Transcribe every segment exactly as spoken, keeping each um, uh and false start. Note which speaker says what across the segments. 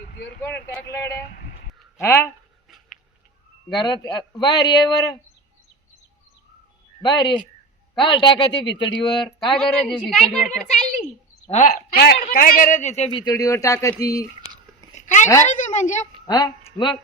Speaker 1: भीतीवर कोण टाकला गड्या? हा घरात बाहेर ये बर, बाहेर ये. काय टाका ते भितडीवर? काय गरज आहे भितडीवर टाक-
Speaker 2: चालली
Speaker 1: हा काय काय गरज आहे त्या भितडीवर टाकायची?
Speaker 2: काय
Speaker 1: हा?
Speaker 2: गरज आहे म्हणजे?
Speaker 1: हा मग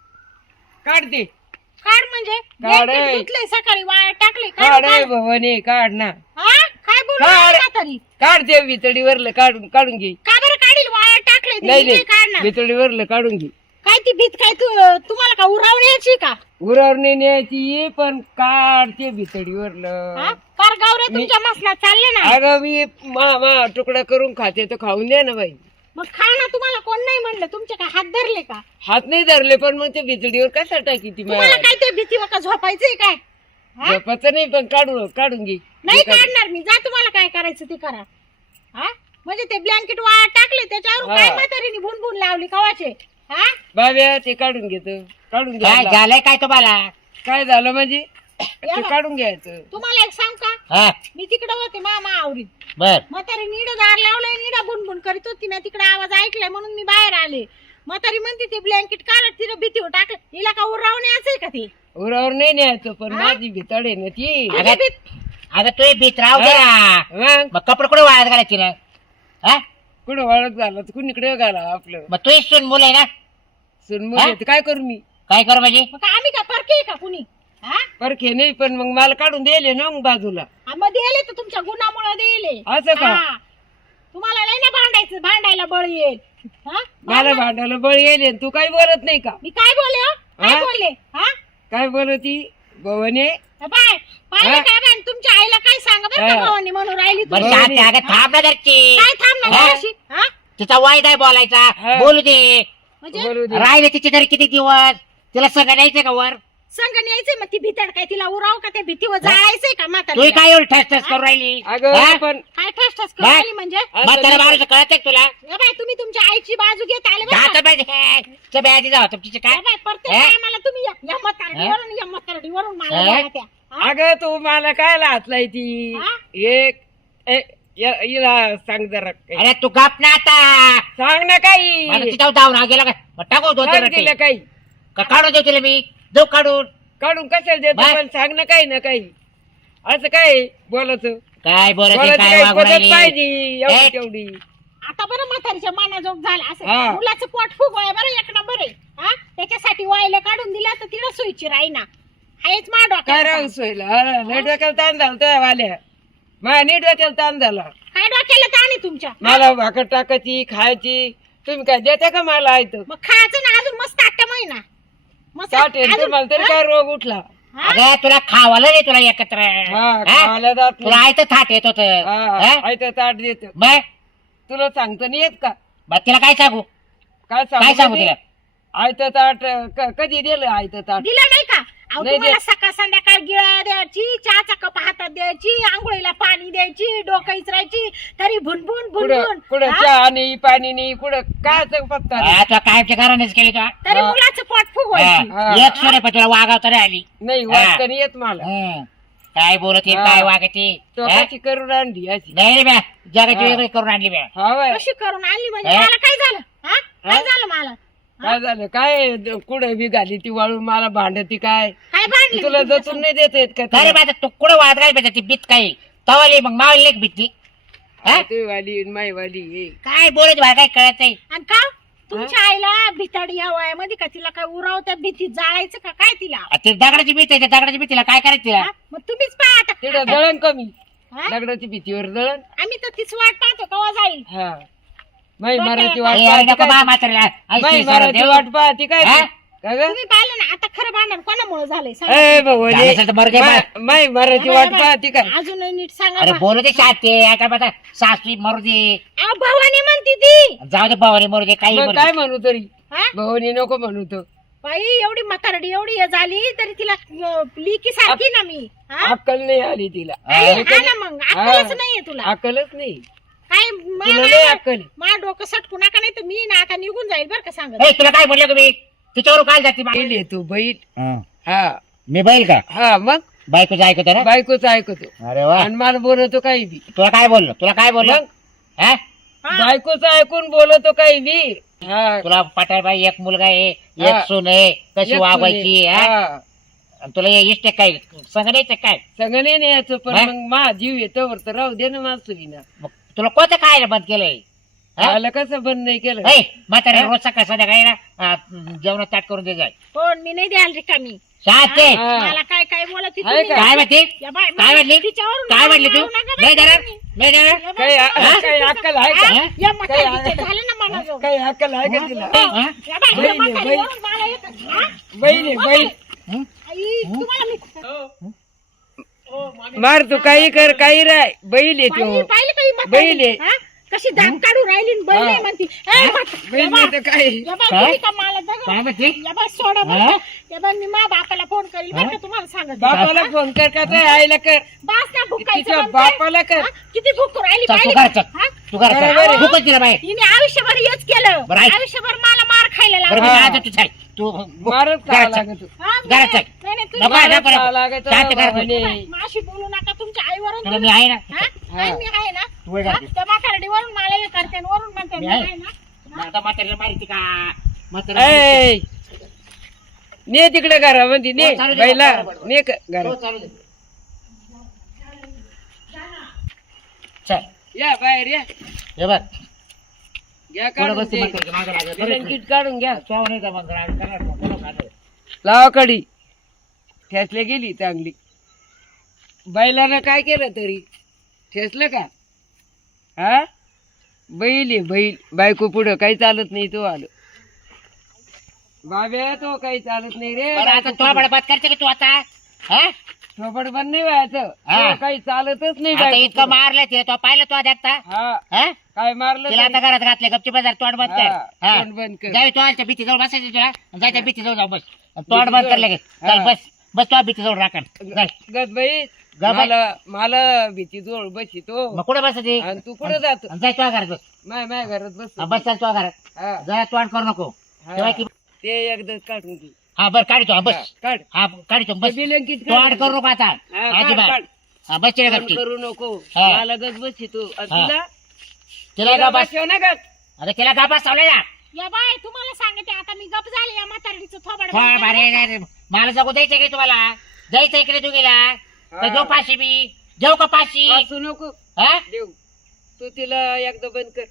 Speaker 1: काढते
Speaker 2: काढ म्हणजे
Speaker 1: काढ.
Speaker 2: blanket धुतलंय सकाळी वाळत टाकले काढ
Speaker 1: काढ
Speaker 2: काढ.
Speaker 1: भवानी काढ ना.
Speaker 2: हा काय बोलू
Speaker 1: काढ.
Speaker 2: राहिला तरी?
Speaker 1: काढ ते भितडीवरलं काढून काढून घे.
Speaker 2: का बरं काढील वाळत टाकले ते?
Speaker 1: नाही
Speaker 2: नाही
Speaker 1: नाही
Speaker 2: काढणार.
Speaker 1: भितडीवरलं काढून घे.
Speaker 2: काय ती भीत काय तू तुम्हाला का उरावण्याची का?
Speaker 1: उरावणे न्यायची पण काढ ते भितडीवरलं.
Speaker 2: हा पार गावरे तुमच्या मसनात चालले ना.
Speaker 1: अगं मी मा मा तुकडा करून खाते तर खाऊन द्या ना बाई.
Speaker 2: मग खा ना, तुम्हाला कोण नाही म्हणलं? तुमचे काय हात धरले का?
Speaker 1: हात नाही धरले पण मग ते भितडीवर कसा टाकी ती
Speaker 2: तुम्हाला काय ते भीती का झोपायचंय काय? हा?
Speaker 1: झोपाचं नाही पण काढून काढून घे.
Speaker 2: नाही काढणार मी. जा तुम्हाला काय करायचं ते करा. हा म्हणजे ते ब्लँकेट वाळत टाकले त्याच्यावर
Speaker 1: हा.
Speaker 2: काय म्हातारीने भुनभुन लावली कवाचे? हा
Speaker 1: बाब्या ते काढून घेतो काढून
Speaker 3: काय
Speaker 1: घ्या.
Speaker 3: झालंय काय तुम्हाला?
Speaker 1: काय झालं म्हणजे ते
Speaker 2: बघा.
Speaker 1: काढून घ्यायचं.
Speaker 2: तुम्हाला एक सांग का,
Speaker 3: हा
Speaker 2: मी तिकडे होते मामा आवरीत,
Speaker 3: बर
Speaker 2: म्हातारी निड दार लावलंय, निडा बुनबुन करीत होती, मी तिकडे आवाज ऐकलाय म्हणून मी बाहेर आले. म्हातारी म्हणते ते ब्लँकेट काढत तिला भीतीवर टाकलं. हिला का उरावणे असेल का ते?
Speaker 1: उरावर नाही न्यायचं पण
Speaker 2: हा?
Speaker 1: माझी भितड आहे ना ती.
Speaker 2: तुझी भीत-
Speaker 3: अगं तू भीत राहू दे ना.
Speaker 1: मग
Speaker 3: मग कपडे कुठे वाळत घालायची ना? हा
Speaker 1: कुठं वाळत झालं तर कुणीकडे घाला आपलं
Speaker 3: मग तू सून मुलं आहे ना,
Speaker 1: सुनमुख
Speaker 3: हा?
Speaker 1: येतं. काय करू मी?
Speaker 3: काय कर म्हणजे?
Speaker 2: मग काय आम्ही का परके आहे का कुणी? हा
Speaker 1: परखे नाही पण मग मला काढून दिले ना मग बाजूला.
Speaker 2: हा, मग दिले तर तुमच्या गुणामुळे दिले.
Speaker 1: असं का?
Speaker 2: हा. तुम्हाला नाही ना भांडायचं, भांडायला बळ येईल. हा?
Speaker 1: मला भांडायला बळ येईल. तू काही बोलत नाही का?
Speaker 2: मी काय बोलले हो? काय
Speaker 1: हा?
Speaker 2: बोलले? हा
Speaker 1: काय बोलती भवाने?
Speaker 2: बाय पाहिलं
Speaker 1: हा?
Speaker 2: काय बाय? तुमच्या आईला काय सांगा बरं का
Speaker 1: हा.
Speaker 2: भावानी म्हणून राहिली तू?
Speaker 3: बरं शांत आहे. अगं थांब ना जरची.
Speaker 2: काय थांब ना
Speaker 3: हा?
Speaker 2: अशी? हा
Speaker 3: तिचा वाईट आहे बोलायचा.
Speaker 1: हा.
Speaker 3: बोलू दे.
Speaker 2: म्हणजे
Speaker 1: बोलू दे.
Speaker 3: राहिले तिची तरी किती दिवस? तिला सगळं द्यायचं का वर?
Speaker 2: संग न्यायचंय मग ती भीतड काय तिला उराव का? त्या भीतीवर जायचंय का
Speaker 3: तू
Speaker 2: म्हातारीला?
Speaker 3: काय एवढी ठस ठस करून राहिली?
Speaker 1: अगं
Speaker 3: हा?
Speaker 1: पण
Speaker 2: काय ठस ठस
Speaker 3: बाय.
Speaker 2: करायली म्हणजे?
Speaker 3: म्हातारा माणूस कळत आहे का तुला?
Speaker 2: ए बाय तुम्ही तुमच्या आईची बाजू घेत आले बरं
Speaker 3: जात
Speaker 2: का?
Speaker 3: पाहिजे बॅजी जाऊ तुमची काय
Speaker 2: ए बाय प्रत्येक
Speaker 3: हा?
Speaker 2: टायमाला तुम्ही या- या म्हातारडीवरून या म्हातारडीवरून मला
Speaker 3: हा?
Speaker 2: बोलत्या. हा?
Speaker 1: अगं तू मला काय लाचलाय ती
Speaker 2: हा?
Speaker 1: एक ए- य- हिला सांग जरा काही.
Speaker 3: अरे तू गप ना आता.
Speaker 1: सांग ना काही.
Speaker 3: आता तिच्यावर धावून हा गेला का? मग टाकू दोन
Speaker 1: सांग
Speaker 3: तीन
Speaker 1: तिला
Speaker 3: रट्टे.
Speaker 1: काही.
Speaker 3: का काढून देऊ तिला मी? देऊ काढून?
Speaker 1: काढून कशाला देतो
Speaker 3: बाय.
Speaker 1: पण सांग ना काही ना काही. असं काय बोलायचं?
Speaker 3: काय बोलायचं
Speaker 1: बोलायची
Speaker 3: काय
Speaker 1: काही
Speaker 3: वागू
Speaker 1: पद्धत
Speaker 3: राहिली?
Speaker 1: पाहिजे एवढी
Speaker 3: ए.
Speaker 1: तेवढी.
Speaker 2: आता बरं म्हातारीच्या मनाजोग झाला असं
Speaker 1: हा.
Speaker 2: मुलाचं पोट फुग आहे बरं, एक नंबर आहे. हा त्याच्यासाठी वायला काढून दिला तर तिला सोयीची राहीना. हायच मा
Speaker 1: काय
Speaker 2: डोक्यात
Speaker 1: राहू सोयला अरे, लय डोक्याला ताण झाला तुझ्या वाल्या. माझ्या नीट डोक्याला ताण झाला.
Speaker 2: काय डोक्याला ताण आहे तुमच्या?
Speaker 1: मला भाकर टाकायची खायची तुम्ही काय देता का मला ऐकतो?
Speaker 2: मग खायचं ना अजून मस्त आठ महिना मस्त
Speaker 1: साठ आहे,
Speaker 2: अजून-
Speaker 1: तुम्हाला तरी
Speaker 2: हा?
Speaker 1: काय रोग उठला?
Speaker 2: हा?
Speaker 3: अगं तुला खावाला नाही तुला एकत्र
Speaker 1: हा
Speaker 3: हा?
Speaker 1: खायला जात
Speaker 3: तुला
Speaker 1: नाही.
Speaker 3: आयत थाट येत होत
Speaker 1: हा ऐकतं ताट देत.
Speaker 3: मग
Speaker 1: तुला सांगतो नाही येत का?
Speaker 3: मग तिला काय सांगू?
Speaker 1: काय
Speaker 3: काय सांगू
Speaker 1: म्हणजे?
Speaker 3: तिला?
Speaker 1: आयतं ताट क- कधी दिलं आयतं ताट?
Speaker 2: दिलं नाही का? अहो,
Speaker 1: नाही
Speaker 2: तुम्हाला
Speaker 1: देत.
Speaker 2: सकाळ संध्याकाळ गिळा द्यायची, चहाचा कप हातात द्यायची, आंघोळीला पाणी द्यायची, डोकं इचरायची, तरी भुनभुन
Speaker 1: कुठं
Speaker 2: भुनभुन
Speaker 1: कुठं
Speaker 2: हा?
Speaker 1: चहा नाही पाणी नाही कुठं काय पत्ता नाही.
Speaker 3: हा, तुला कायमच्या घरानेच केली तुला
Speaker 2: तरी
Speaker 1: हा.
Speaker 2: मुलाचं पोट फुगवायची.
Speaker 1: हा.
Speaker 3: एक सोने पण तुला वागाव तरी आली.
Speaker 1: नाही
Speaker 3: हा.
Speaker 1: वाटतं नाही येत मला.
Speaker 3: हं. काय बोलत
Speaker 1: हा.
Speaker 3: काय वागते
Speaker 1: तो
Speaker 3: हा?
Speaker 1: कशी करून आणली अशी.
Speaker 3: नाही रे बॅ जगाची
Speaker 1: हा.
Speaker 3: वेगळी करून आणली बॅ.
Speaker 1: हा बाय.
Speaker 2: कशी करून आणली म्हणजे?
Speaker 3: हा?
Speaker 2: मला काय झालं? हा? काय
Speaker 1: हा?
Speaker 2: झालं मला?
Speaker 1: काय झालं काय कुठे बी घाली ती वाळून मला भांडती काय?
Speaker 2: काय भांडली
Speaker 1: तुला
Speaker 2: मी तुमच्या
Speaker 1: जतून नाही देत येत का
Speaker 3: काय रे
Speaker 1: तुला?
Speaker 3: बा तू कुठं वाद काय पाहिजे ती बीत काही तवाली मग मावली लेख भीती हा?
Speaker 1: तू वाली माई वाली हे.
Speaker 3: काय बोलत बा काय कळत नाही.
Speaker 2: आणि का तुमच्या आईला भिताडी या वयामध्ये का तिला काय उरावत्या भीतीत जाळायचं का काय तिला?
Speaker 3: आ, ते दगडाची भीत आहे त्या दगडाची भीतीला काय करायचं तिला?
Speaker 2: हा? मग तुम्हीच पहा आता.
Speaker 1: तिथं दळण कमी
Speaker 2: हा?
Speaker 1: दगडाची भीतीवर दळण.
Speaker 2: आम्ही तर तीच वाट पाहतो केव्हा जाईल.
Speaker 1: हा माई मराठी वाट
Speaker 3: ए, अरे
Speaker 1: पाहती
Speaker 3: नको बा
Speaker 1: काय?
Speaker 3: म्हातारीला. ऐक
Speaker 1: माई
Speaker 3: ती सरळ
Speaker 1: मराठी
Speaker 3: देऊ.
Speaker 1: वाट पाहती काय
Speaker 3: हा?
Speaker 1: तू? का ग?
Speaker 2: तुम्ही पाहिलं ना आता खरं भांडण कोणामुळे झालंय सांगा.
Speaker 1: ए भाऊ
Speaker 3: झालं असेल तर मरू दे बा.
Speaker 1: माई मराठी वाट पाहती काय?
Speaker 2: अजून नीट सांगा
Speaker 3: अरे
Speaker 2: बा.
Speaker 3: बोलू दे शाते आता बघा सासवी मरू दे
Speaker 2: अहो, भवानी म्हणती ती.
Speaker 3: जाऊ दे भावाने मरू दे काही
Speaker 1: मग
Speaker 3: मरू
Speaker 1: काय
Speaker 3: दे.
Speaker 1: म्हणू तरी
Speaker 2: हा?
Speaker 1: भाऊनी नको म्हणू तो.
Speaker 2: बाई एवढी म्हातारडी एवढी हे झाली तरी तिला लिकी सारखी ना मी. हा?
Speaker 1: अक्कल नाही आली तिला.
Speaker 2: आई, हा ना मग अक्कलच
Speaker 1: हा.
Speaker 2: नाहीये तुला.
Speaker 1: अक्कलच नाही
Speaker 2: काय
Speaker 1: तुला लय अक्कल.
Speaker 2: मा डोकं सटकू नका नाही तर मी ना आता निघून जाईल बरं का सांगत.
Speaker 3: ए, तुला काय बोलले तुम्ही तिच्यावर काय जाते बा?
Speaker 1: बैल आहे तू बैल.
Speaker 3: हं.
Speaker 1: हा
Speaker 3: मी बैल का
Speaker 1: हा मग
Speaker 3: बायकोच ऐकतो ना
Speaker 1: बायकोच ऐकतो
Speaker 3: अरे वा
Speaker 1: आणि मला बोलवतो काही बी.
Speaker 3: तुला काय बोललो तुला काय बोललो
Speaker 1: मग?
Speaker 3: हा
Speaker 2: हा?
Speaker 1: बायकोचं ऐकून बोलतो काही मी हा
Speaker 3: तुला पटाय बाई एक मुलगा आहे
Speaker 1: हा.
Speaker 3: एक सून आहे कशी
Speaker 1: एक
Speaker 3: वागायची
Speaker 1: सुने.
Speaker 3: हा?
Speaker 1: हा.
Speaker 3: आणि तुला हे इष्ट काय संग नाही काय
Speaker 1: सगळं नाही यायचं पण
Speaker 3: हा?
Speaker 1: मग मा जीव येतो तर राहू दे ना मासुरीना
Speaker 3: मग तुला कोणतं काय बंद केलंय हा?
Speaker 1: मला कसं बंद नाही केलं
Speaker 3: ऐ, म्हातारे रोज सकाळ संध्याकाळी ना जेवण ताट करून दे जाय
Speaker 2: कोण मी नाही द्याल रिकामी
Speaker 3: शांत आहे.
Speaker 1: हा.
Speaker 2: मला काय काय बोलत ती
Speaker 1: आहे
Speaker 2: तुम्ही.
Speaker 1: का?
Speaker 3: काय म्हणते
Speaker 2: या बाय,
Speaker 3: काय म्हणली
Speaker 2: तिच्यावरून
Speaker 3: काय म्हणली तू
Speaker 2: नाव नका
Speaker 3: नाही
Speaker 2: बरं
Speaker 3: देणार
Speaker 2: तुम्ही.
Speaker 3: नाही देणार
Speaker 2: या बाय,
Speaker 1: काही
Speaker 2: हा?
Speaker 1: काही अक्कल आहे का
Speaker 2: हा? या म्हातारी
Speaker 1: काय-
Speaker 2: तिचं झालं ना मला जाऊन.
Speaker 1: काही अक्कल आहे का तिला
Speaker 3: हा?
Speaker 2: या बाय,
Speaker 1: बहिणी,
Speaker 2: या म्हातारीवरून
Speaker 1: बहिणी.
Speaker 2: मला येतं. हा?
Speaker 1: बहिणी बहीण
Speaker 3: हं?
Speaker 2: आई, तुम्हाला मी-
Speaker 1: मार तू काही कर काही राय बैल येतो
Speaker 2: पाहिली पाहिली का ही
Speaker 1: बैल आहे.
Speaker 2: म्हातारी? हा? कशी दात काढू राहिली आणि बैल
Speaker 1: हा.
Speaker 2: आहे म्हणती ए, म्हातारी, या
Speaker 1: बैल
Speaker 2: बाय,
Speaker 1: नाही तर काय
Speaker 2: या बाय,
Speaker 3: काय?
Speaker 2: तुम्ही का मला दगा-
Speaker 3: काय म्हणते
Speaker 2: या बाय, सोडा बरं
Speaker 3: हा?
Speaker 2: का. या बाय, मी माझ्या बापाला फोन करील बरं
Speaker 3: हा?
Speaker 2: का तुम्हाला सांगत
Speaker 1: बापाला फोन कर का त्या आईला कर
Speaker 2: बास ना भुकायचं
Speaker 1: तिच्या
Speaker 2: म्हणते.
Speaker 1: बापाला कर
Speaker 2: हा? किती भूक राहिली
Speaker 3: चल, तू
Speaker 2: पाहिली
Speaker 3: घरात
Speaker 2: का?
Speaker 3: चल.
Speaker 2: हा?
Speaker 3: तू घरात
Speaker 1: बरोबर
Speaker 3: चल.
Speaker 1: आहे.
Speaker 3: भूकच दिला बाई
Speaker 2: हिने आयुष्यभर हेच केलं
Speaker 3: बरं, ऐक.
Speaker 2: आयुष्यभर मला मार खायला
Speaker 3: बरं मी
Speaker 2: लागला.
Speaker 3: काय म्हणतो, तू चल. तू
Speaker 1: मारच
Speaker 3: घरात
Speaker 1: खावा
Speaker 3: चल.
Speaker 1: लागत
Speaker 2: हा,
Speaker 3: घरात
Speaker 2: नाही,
Speaker 3: चल.
Speaker 2: नाही, नाही,
Speaker 3: नको,
Speaker 2: तुम्ही-
Speaker 3: नको,
Speaker 1: मारच
Speaker 3: नको.
Speaker 1: खावा लागत
Speaker 3: शांत कर.
Speaker 1: भावाने.
Speaker 2: माशी बोलू नका तुमच्या आईवरून
Speaker 3: तुला मी
Speaker 2: तुम्ही-
Speaker 3: आहे ना
Speaker 2: हा? नाही, मी आहे ना
Speaker 3: तू आहे
Speaker 2: हा?
Speaker 3: घरात.
Speaker 2: त्या म्हातारडीवरून मला हे करते आणि वरून म्हणते
Speaker 3: मी
Speaker 2: मी
Speaker 3: आहे.
Speaker 2: आहे ना
Speaker 3: आता म्हातारीला माहिती का म्हातारीला माहिती.
Speaker 1: ऐ, ने तिकडे घरामध्ये ने
Speaker 3: हो, चालू दे,
Speaker 1: बैला
Speaker 3: बरोबर, बरोबर.
Speaker 1: ने क-
Speaker 3: हो,
Speaker 1: घरात
Speaker 3: चालू दे. चल
Speaker 1: या बाहेर या
Speaker 3: हे बघ
Speaker 1: घ्या
Speaker 3: पुढं
Speaker 1: काढून
Speaker 3: बसते
Speaker 1: ते
Speaker 3: म्हातारीच्या मागं लागलं. बरं,
Speaker 1: ब्लँकेट काढून घ्या
Speaker 3: चव नाही तर मग राड करणार मग. कोणाला खाणार?
Speaker 1: लावा कडी ठेसले गेली चांगली बैलानं काय केलं तरी ठेसलं का हा बैल आहे बैल बायको पुढं काही चालत नाही तो आलं बाब्या तो काही चालत नाही रे
Speaker 3: बरं, आता तो बडबड करते की तू आता हा?
Speaker 1: थोपड पण नाही व्हायचं
Speaker 3: हा.
Speaker 1: तो काही चालतच नाही
Speaker 3: आता
Speaker 1: बायको
Speaker 3: इतकं
Speaker 1: पुढं.
Speaker 3: मारलं ते तो पाहिलं तो देखता
Speaker 1: हा
Speaker 3: हा?
Speaker 1: काय मारलं
Speaker 3: तिला आता
Speaker 1: तरी.
Speaker 3: घरात घातले गपची बाजार तोंड बंद कर
Speaker 1: हा,
Speaker 3: हा.
Speaker 1: तोंड बंद कर.
Speaker 3: जावी तो आलच्या भीती जवळ बसायचं तुला आणि जायच्या भीती जवळ जाऊ बस तोंड बंद कर लगेच चल
Speaker 1: हा.
Speaker 3: बस बस तो भीती जवळ राखण जाय
Speaker 1: गत बाई
Speaker 3: गा बाई.
Speaker 1: मला मला भीती जोड बसी तो
Speaker 3: मग कुठे बसायची
Speaker 1: आणि तू कुठं जातो
Speaker 3: आणि जाय तुझ्या घरात बस
Speaker 1: माय माय घरात बस
Speaker 3: हा, बस चाल तुझ्या घरात
Speaker 1: हा
Speaker 3: जरा तोंड करू नको
Speaker 1: हा.
Speaker 3: तेव्हा की
Speaker 1: ते एकदा काढून घे
Speaker 3: हा बरं काढतो हा,
Speaker 1: हा,
Speaker 3: बस
Speaker 1: काढ
Speaker 3: हा काढतो बस
Speaker 1: ते बिलंकीत
Speaker 3: तोंड
Speaker 1: काढ.
Speaker 3: करू नको आता
Speaker 1: हा, काढ,
Speaker 3: अजिबात
Speaker 1: काढ.
Speaker 3: हा बस तिला
Speaker 1: तोंड
Speaker 3: गपची
Speaker 1: करू नको
Speaker 3: हा.
Speaker 1: मला गज बसी तू आणि
Speaker 3: हा.
Speaker 1: तुला
Speaker 3: तिला
Speaker 1: तुला
Speaker 3: गपास
Speaker 1: बसव ना गप.
Speaker 3: अगं तिला गपास चावले ना
Speaker 2: या बाय तुम्हाला सांगते आता मी गप झाले या म्हातारडीचं थोबड
Speaker 3: हा,
Speaker 2: बंद
Speaker 3: बारे,
Speaker 2: करा.
Speaker 3: रे, रे. मला जगू द्यायचं की तुम्हाला जायचं इकडे तू गेला तर
Speaker 1: हा.
Speaker 3: जाऊ पाशी मी जाऊ का पाशी
Speaker 1: वाचू नको
Speaker 3: हा
Speaker 1: देऊ तू तिला एकदा बंद कर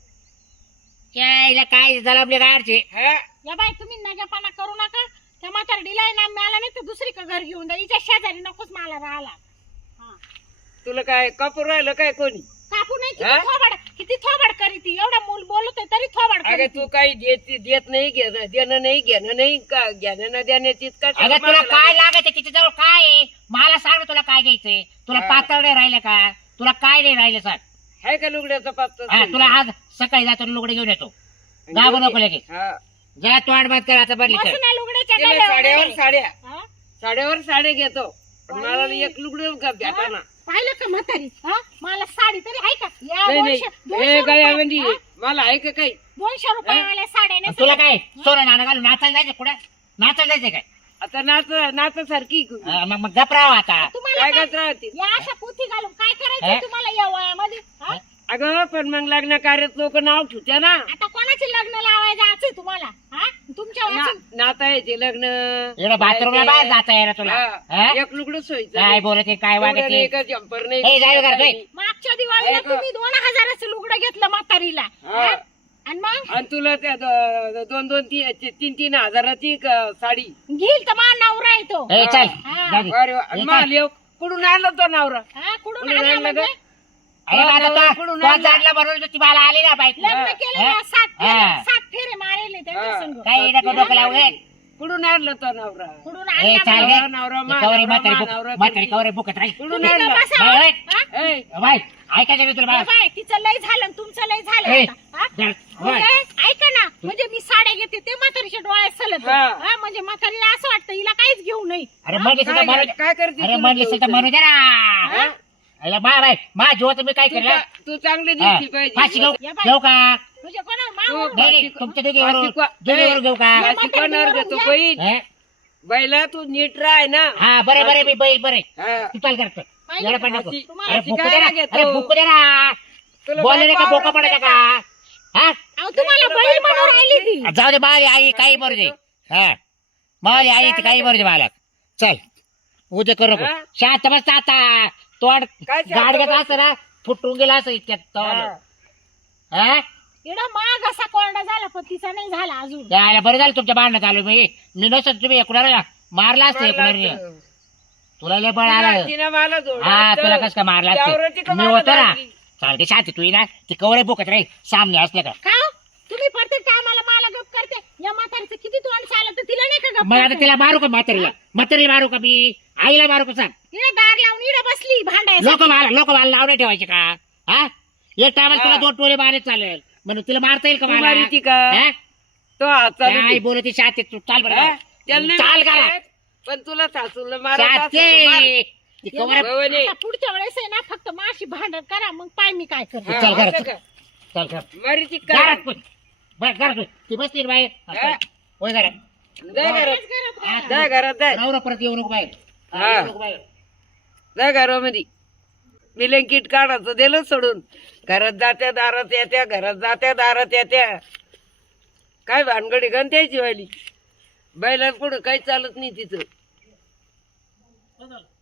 Speaker 3: यायला काय झालं आपल्या गाडचे
Speaker 1: हा
Speaker 2: या बाय तुम्ही नजापाना करू नका त्या म्हातारडीला आहे ना मला नाही तर दुसरी का घर घेऊन द्या हिच्या शेजारी नकोच मला राहिला हा.
Speaker 1: तुला काय कापूर राहिलं काय कोणी
Speaker 2: कापू नाही
Speaker 1: हा?
Speaker 2: किती थोबड किती थोबड करी ती एवढा मूल बोलतोय तरी थोबड
Speaker 1: अगं
Speaker 2: करी
Speaker 1: तू काही देत देत नाही घेणं देणं नाही घेणं नाही का घेणं न देण्याची का
Speaker 3: अगं तुला काय लागायचं तिच्याजवळ काय आहे मला सांग ना तुला काय घ्यायचंय तुला
Speaker 1: हा.
Speaker 3: पातळ नाही राहिलं का तुला काय नाही राहिलं सांग
Speaker 1: आहे का लुगड्याचा पात्र
Speaker 3: हा तुला आज सकाळी जातो लुगडे घेऊन येतो गाबू नको लगेच
Speaker 1: हा
Speaker 3: जा तोंड बंद कर आता बरली कर
Speaker 2: मसना लुगड्याच्या
Speaker 1: तिला
Speaker 2: गळ्यावर
Speaker 1: साड्यावर
Speaker 2: आहे.
Speaker 1: साड्या
Speaker 2: हा?
Speaker 1: साड्यावर साड्या घेतो पण मला एक लुगडं का भेटा ना
Speaker 2: पाहिलं का म्हातारी हा मला साडी तरी आहे का या
Speaker 1: नाही नाही
Speaker 2: दोनशे
Speaker 1: हे
Speaker 2: दोनशे
Speaker 1: गळ्या
Speaker 2: रुपये-
Speaker 1: म्हणजे
Speaker 2: हा?
Speaker 1: मला आहे का काही
Speaker 2: दोनशे रुपयावाल्या साड्या
Speaker 3: आणि
Speaker 2: नेसत
Speaker 3: तुला
Speaker 2: होत्या.
Speaker 3: काय सोनं नाणं घालून नाचायला जायचं कुठं नाचायला जायचं काय
Speaker 1: आता नाच नाचासारखी
Speaker 3: हा, मग मग गपराव आता
Speaker 2: तुम्हाला
Speaker 1: काय
Speaker 2: काय-
Speaker 1: करत राहते
Speaker 2: या अशा पोथी घालून काय
Speaker 3: हा?
Speaker 2: करायचं तुम्हाला या वयामध्ये हा?
Speaker 1: अगं पण मग लग्न कार्यात लोक नाव ठेवत्या ना
Speaker 2: आता कोणाचे लग्न लावायचं आहे तुम्हाला हा तुमच्या
Speaker 1: ना-
Speaker 2: वाचून
Speaker 1: नाता येते लग्न
Speaker 3: इकडे बाथरूमला बाहेर जाता येणार तुला
Speaker 1: हा,
Speaker 3: हा?
Speaker 1: एक लुगडं सोयचं
Speaker 3: काय बोलते काय
Speaker 1: लुगडं
Speaker 3: वागते
Speaker 1: नाही का जम्पर नाही
Speaker 3: ए, जाऊ
Speaker 1: का
Speaker 3: घरात, ए.
Speaker 1: नाही.
Speaker 2: मागच्या दिवाळीला
Speaker 1: ऐका.
Speaker 2: तुम्ही दोन हजाराचं लुगडं घेतलं म्हातारीला
Speaker 1: हा.
Speaker 2: हा? आणि मग
Speaker 1: आणि तुला त्या दो- दोन दोन तीन तीन तीन हजाराची क- साडी
Speaker 2: घेईल तर मा नवरा येतो
Speaker 3: ए चल
Speaker 2: हा.
Speaker 3: जा दे.
Speaker 1: अरे वा, आणि
Speaker 3: हे
Speaker 1: मला
Speaker 3: काय?
Speaker 1: लेव कुठून आणला तो नवरा
Speaker 2: हा कुठून
Speaker 1: कुठून
Speaker 2: आला
Speaker 1: आणलं
Speaker 2: म्हणजे?
Speaker 1: गं?
Speaker 3: अरे
Speaker 1: तो
Speaker 3: माझा
Speaker 1: नवरा
Speaker 3: तो-
Speaker 1: कुठून
Speaker 3: तो
Speaker 1: आणला?
Speaker 3: जाडला बरोबर ती मला आली ना बाईक
Speaker 2: लग्न
Speaker 1: हा.
Speaker 2: केलं
Speaker 3: हा.
Speaker 2: ना सात फेरे
Speaker 3: हा.
Speaker 2: सात फेरे मारेले त्यांच्या
Speaker 1: हा.
Speaker 2: संग
Speaker 3: काही नको डोकं लावू ए.
Speaker 1: कुठून आणला तो नवरा
Speaker 2: कुठून
Speaker 3: ए
Speaker 2: आणला
Speaker 3: चाल
Speaker 2: बरं?
Speaker 3: गे
Speaker 1: नवरा, नवरा, मा-
Speaker 3: कवरी
Speaker 1: नवरा,
Speaker 3: म्हातारी
Speaker 1: मा-
Speaker 3: बुक-
Speaker 1: नवरा
Speaker 3: म्हातारी
Speaker 1: फिरली.
Speaker 3: कवरी बुकत राहील
Speaker 1: कुठून
Speaker 2: तुम्ही
Speaker 1: आणला
Speaker 2: गप्प बसा.
Speaker 3: बाय,
Speaker 2: हा?
Speaker 1: ए,
Speaker 3: बाय ऐकायचं नाही तुला
Speaker 2: ए
Speaker 3: बाय
Speaker 2: बाय, तिचं लय झालं आणि तुमचं लय झालं
Speaker 3: ए,
Speaker 2: आता, हा?
Speaker 3: जर-
Speaker 2: म्हणजे
Speaker 3: बाय.
Speaker 2: ऐका ना म्हणजे मी साड्या घेते ते म्हातारीच्या डोळ्यात सलत
Speaker 1: हा.
Speaker 2: हा, म्हणजे म्हातारीला असं वाटतं हिला काहीच घेऊ नये
Speaker 3: अरे म्हणले सुद्धा
Speaker 1: काय
Speaker 3: म्हणू
Speaker 1: काय करते
Speaker 3: अरे
Speaker 1: तुला
Speaker 3: म्हणले
Speaker 1: तो
Speaker 3: सुद्धा
Speaker 1: उचल?
Speaker 3: म्हणू दे ना
Speaker 1: हा?
Speaker 3: अरे बा बाय मा जीव तुम्ही काय
Speaker 1: तू
Speaker 3: केलं
Speaker 1: चा- तू चांगली
Speaker 3: हा.
Speaker 1: दिसली
Speaker 3: फाशी
Speaker 1: पाहिजे
Speaker 3: घेऊ
Speaker 2: या बाय.
Speaker 3: घेऊ का
Speaker 2: म्हणजे कोणावर
Speaker 1: तू-
Speaker 2: मावर
Speaker 3: नाही नाही,
Speaker 1: फाशी-
Speaker 3: तुमच्या दोघीवर
Speaker 1: फाशी को-
Speaker 3: दोघीवर
Speaker 1: ए,
Speaker 3: घेऊ का
Speaker 2: या
Speaker 1: फाशी कोणावर देतो
Speaker 2: घ्या.
Speaker 1: बहीण
Speaker 3: हे?
Speaker 1: बैला तू नीट राह ना
Speaker 3: हा बरे बरे मी बैल बरे
Speaker 1: हा.
Speaker 3: तू चाल करतो
Speaker 2: पाहिलं
Speaker 3: याला
Speaker 2: का?
Speaker 3: पण नको
Speaker 1: फाशी-
Speaker 2: तुम्हाला
Speaker 3: अरे
Speaker 1: फाशी
Speaker 3: बुकू
Speaker 1: काय
Speaker 3: दे ना
Speaker 1: घेतो?
Speaker 3: अरे बुकू दे ना
Speaker 1: तुला
Speaker 3: बोलले
Speaker 1: बायको
Speaker 3: का बोका
Speaker 1: आवडत
Speaker 3: पडायचा
Speaker 1: नाही
Speaker 3: का हा
Speaker 2: अहो तुम्हाला बैल म्हणून राहिली ती.
Speaker 3: जाऊ दे मावली आई काही बरं दे हा मावली आई ती काही बरं दे मला चल उद्या करू नको
Speaker 1: हा?
Speaker 3: शांत बस आता तोड
Speaker 1: काय शांत
Speaker 3: गाडग्यात
Speaker 1: बस?
Speaker 3: असं ना फुटून गेला असं इतक्यात तवाला.
Speaker 1: हा.
Speaker 3: हा
Speaker 2: इकडं माग असा कोरडा झाला पण तिचा नाही झाला अजून.
Speaker 3: त्याला बरं झालं तुमच्या भांडणात आलो मी मी नसत तुम्ही एकुणाला मारला असतं एकुणाने
Speaker 1: मारला
Speaker 3: तुला लय बळ आलं
Speaker 1: तिनं मला जोडलं
Speaker 3: हा
Speaker 1: असतं.
Speaker 3: तुला कस का मारला
Speaker 1: त्यावरती का
Speaker 3: असतं? मी
Speaker 1: मला
Speaker 3: होतो ना
Speaker 1: दाबली?
Speaker 3: चालते शांती तू ये ना ती कवरे बोकत रे सामने असलं का
Speaker 2: का हो? तुम्ही प्रत्येक टायमाला मला गप करते या म्हातारीचं किती तोंड चालत तर तिला नाही का गप
Speaker 3: मग आता
Speaker 2: करते?
Speaker 3: तिला मारू का म्हातारीला म्हातारीला मारू का मी आईला मारू का सांग
Speaker 2: इकडे दार लावून इकडे बसली भांडायला.
Speaker 3: लोक मला लोक मला लावणे ठेवायचे का हा एक टायमाला तुला
Speaker 1: हा.
Speaker 3: दोन टोले मारे चालेल म्हणून तिला मारता येईल का
Speaker 1: तू
Speaker 3: मला
Speaker 1: मारीती का?
Speaker 3: हा?
Speaker 1: तो हात चालू
Speaker 3: काय
Speaker 1: दे.
Speaker 3: बोलती शांती तू चाल
Speaker 1: हा?
Speaker 3: बरं
Speaker 1: त्याला नाही
Speaker 3: चाल का
Speaker 1: मारत, पण तुला सासूला मारत असेल तर मार.
Speaker 3: शांती ती
Speaker 2: या
Speaker 3: कवरे
Speaker 1: भवानी.
Speaker 2: आता पुढच्या वेळेस आहे ना फक्त माशी भांडण करा मग पाय मी काय करते.
Speaker 1: हा,
Speaker 3: चल घरात,
Speaker 1: असं
Speaker 3: चल.
Speaker 1: का?
Speaker 3: चल कर
Speaker 1: मारीती का?
Speaker 3: घरात कोण? बरं घरात कोण? ती बसली ना बाहेर हा,
Speaker 1: हा.
Speaker 3: चल. होय घरात
Speaker 1: जाय घरात
Speaker 2: तेच करत राहा.
Speaker 3: हा,
Speaker 1: जाय घरात जाय
Speaker 3: नवरा परत येऊ नको बाहेर हा,
Speaker 1: हा.
Speaker 3: येऊ नको बाहेर
Speaker 1: जाय घरामध्ये ब्लँकेट काढायचं दिलं सोडून घरात जात्या दारात येत्या घरात जात्या दारात येत्या काय भानगडी गणत्याची वाली बैला पुढं काही चालत नाही तिचं